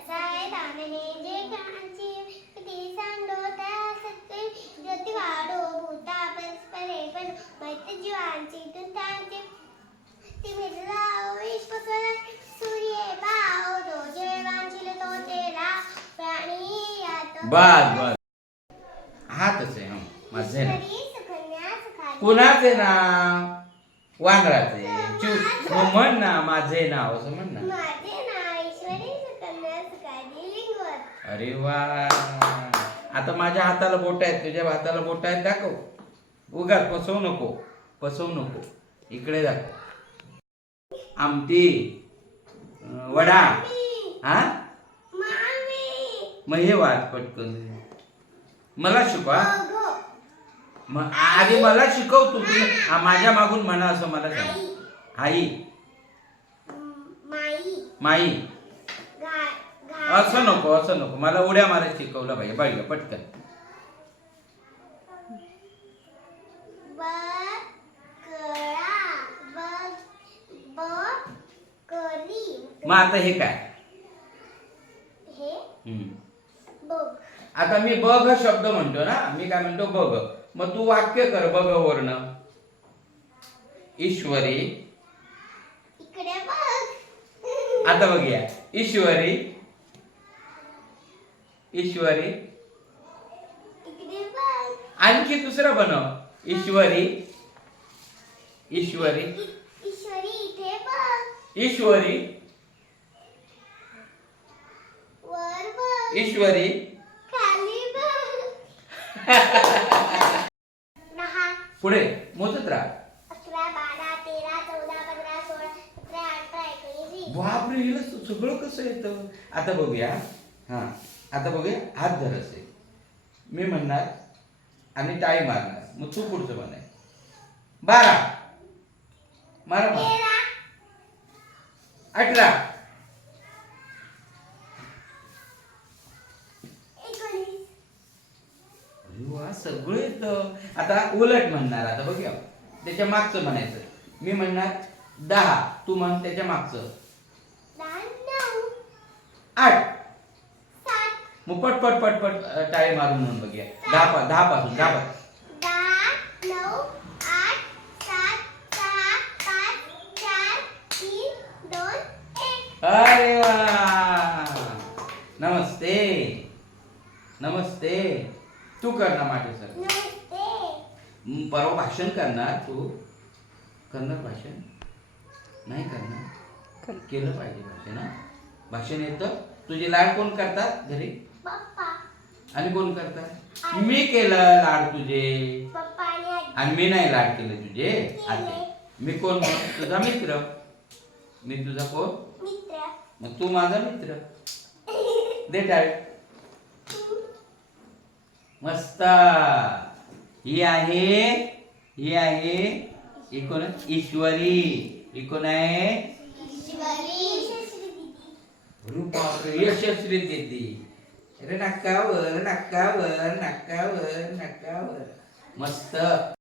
कसाय दानने जे कांची किती सांडो त्या सत्य ज्योती वाढो भूता परस्परे पण मैत्र जीवांची तुंतांची. ती मित्राओ विश्वकर सूर्य पाओ तो जेवांची तो तेरा प्राणी यात बस बस. हातच आहे हं. माझं. कुणाचे नाव? वानराचे चूप मग म्हण ना माझे नाव असं म्हण ना माझे नाव ईश्वरी सुकन्या सुखानी लिंगवर अरे वा. आता माझ्या हाताला बोट आहेत तुझ्या हाताला बोट आहेत दाखव. उगाच पसवू नको पसवू नको. इकडे दाखव आमटी वडा हा? मग हे वाच पटकन. मला शिकवा. मग आधी मला शिकव तू माझ्या मागून म्हणा असं मला सांग. आई. माई. असं नको असं नको. मला उड्या मारायला शिकवलं पाहिजे बघ पटकन. मग आता हे काय? हे हम्म. आता मी बघ हा शब्द म्हणतो ना. मी काय म्हणतो बघ. मग तू वाक्य कर बघ वर्ण ईश्वरी. इकडे बघ. आता बघूया. ईश्वरी. ईश्वरी. आणखी दुसरं बनव. ईश्वरी. ईश्वरी. ईश्वरी ईश्वरी. पुढे मोजत राहा. बापरे हिला सगळं कसं येतं? आता बघूया. हा. आता बघूया हात धर मी म्हणणार आणि टाई मारणार. मग तू पुढचं म्हणाय. बारा. मारा मारा. अठरा. अरे वा सगळं येतं आता उलट म्हणणार आता बघूया. त्याच्या मागचं म्हणायचं. मी म्हणणार दहा. तू म्हण त्याच्या मागचं. मग पट पट पट पट टाळी मारून म्हणून बघूया दहा पा दहा पासून दहा पासून. एक. अरे वा! नमस्ते. नमस्ते. तू कर ना माझे सर. नमस्ते. परवा भाषण करणार तू. करणार भाषण? नाही करणार. केलं पाहिजे भाषण हा? भाषण येतं. तुझे लाड कोण करतात घरी? आणि कोण करतात मी केलं लाड तुझे. आणि मी नाही लाड केले तुझे. मी कोण? तुझा मित्र. मी तुझा कोण? मित्र. मग तू माझा मित्र. दे टाळ. मस्त. ही आहे ही आहे. ही कोण? आहे? ईश्वरी. ही कोण आहे? ईश्वरी. यशस्वी दिदी. अरे बापरे यशस्वी दिदी अरे